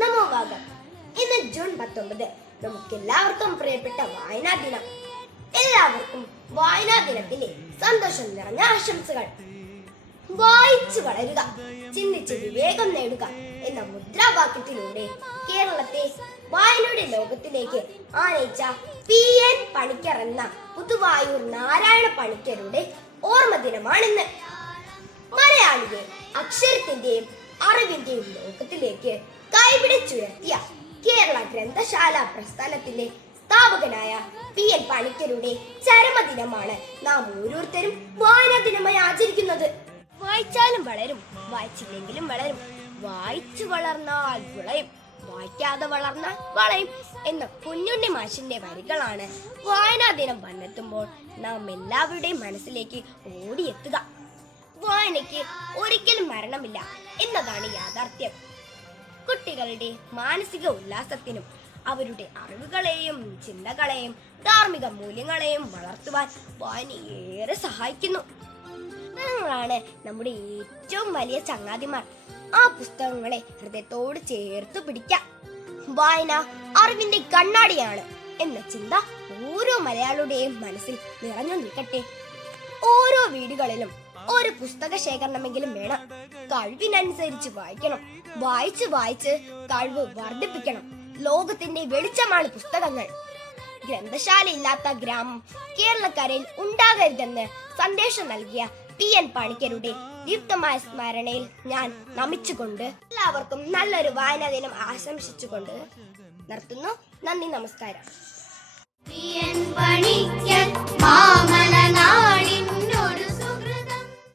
നമോഭാഗം ഇന്ന് ജൂൺ പത്തൊമ്പത്. നമുക്ക് എല്ലാവർക്കും പ്രിയപ്പെട്ട വായനാ ദിനം. എല്ലാവർക്കും വായനാ ദിനത്തിന്റെ സന്തോഷം നിറഞ്ഞ ആശംസകൾ. വായിച്ചു വളരുക ചിന്തിച്ച് വിവേകം നേടുക എന്ന മുദ്രാവാക്യത്തിലൂടെ കേരളത്തെ വായനയുടെ ലോകത്തിലേക്ക് ആനയിച്ച പി എൻ പണിക്കർ എന്ന പുതുവായൂർ നാരായണ പണിക്കരുടെ ഓർമ്മ ദിനമാണിന്ന് മലയാളിയെ അക്ഷരത്തിന്റെയും അറിവിന്റെയും ലോകത്തിലേക്ക് കൈപിടിച്ചുയർത്തിയ കേരള ഗ്രന്ഥശാല പ്രസ്ഥാനത്തിന്റെ സ്ഥാപകനായ പി എൻ പണിക്കരുടെ ചരമദിനമാണ് നാം ഓരോരുത്തരും വായനാ ദിനമായി ആചരിക്കുന്നത്. വായിച്ചാലും വളരും വായിച്ചില്ലെങ്കിലും വളരും. വായിച്ചു വളർന്നാൽ വിളയും. വായിക്കാതെ വളർന്ന വളയും എന്ന കുഞ്ഞുണ്ണി മാഷിന്റെ വരികളാണ് വായനാ ദിനം വന്നെത്തുമ്പോൾ നാം എല്ലാവരുടെയും മനസ്സിലേക്ക് ഓടിയെത്തുക. വായനയ്ക്ക് ഒരിക്കലും മരണമില്ല എന്നതാണ് യാഥാർത്ഥ്യം. കുട്ടികളുടെ മാനസിക ഉല്ലാസത്തിനും അവരുടെ അറിവുകളെയും ചിന്തകളെയും ധാർമ്മിക മൂല്യങ്ങളെയും വളർത്തുവാൻ വായന ഏറെ സഹായിക്കുന്നു. ാണ് നമ്മുടെ ഏറ്റവും വലിയ ചങ്ങാതിമാർ. ആ പുസ്തകങ്ങളെ ഹൃദയത്തോട് ചേർത്ത് പിടിക്കാം. വായന അറിവിന്റെ കണ്ണാടിയാണ് എന്ന ചിന്ത ഓരോ മലയാളിയുടെയും മനസ്സിൽ നിറഞ്ഞു നിൽക്കട്ടെ. ഓരോ വീടുകളിലും ഒരു പുസ്തക ശേഖരണമെങ്കിലും വേണം. കഴിവിനനുസരിച്ച് വായിക്കണം. വായിച്ച് വായിച്ച് കഴിവ് വർദ്ധിപ്പിക്കണം. ലോകത്തിന്റെ വെളിച്ചമാണ് പുസ്തകങ്ങൾ. ഗ്രന്ഥശാല ഇല്ലാത്ത ഗ്രാമം കേരളക്കരയിൽ ഉണ്ടാകരുതെന്ന് സന്ദേശം നൽകിയ പി എൻ പണിക്കരുടെ ദീപ്തമായ സ്മരണയിൽ ഞാൻ നമിച്ചുകൊണ്ട് എല്ലാവർക്കും നല്ലൊരു വായനാ ദിനം ആശംസിച്ചുകൊണ്ട് നിർത്തുന്നു. നന്ദി നമസ്കാരം. പി എൻ പണി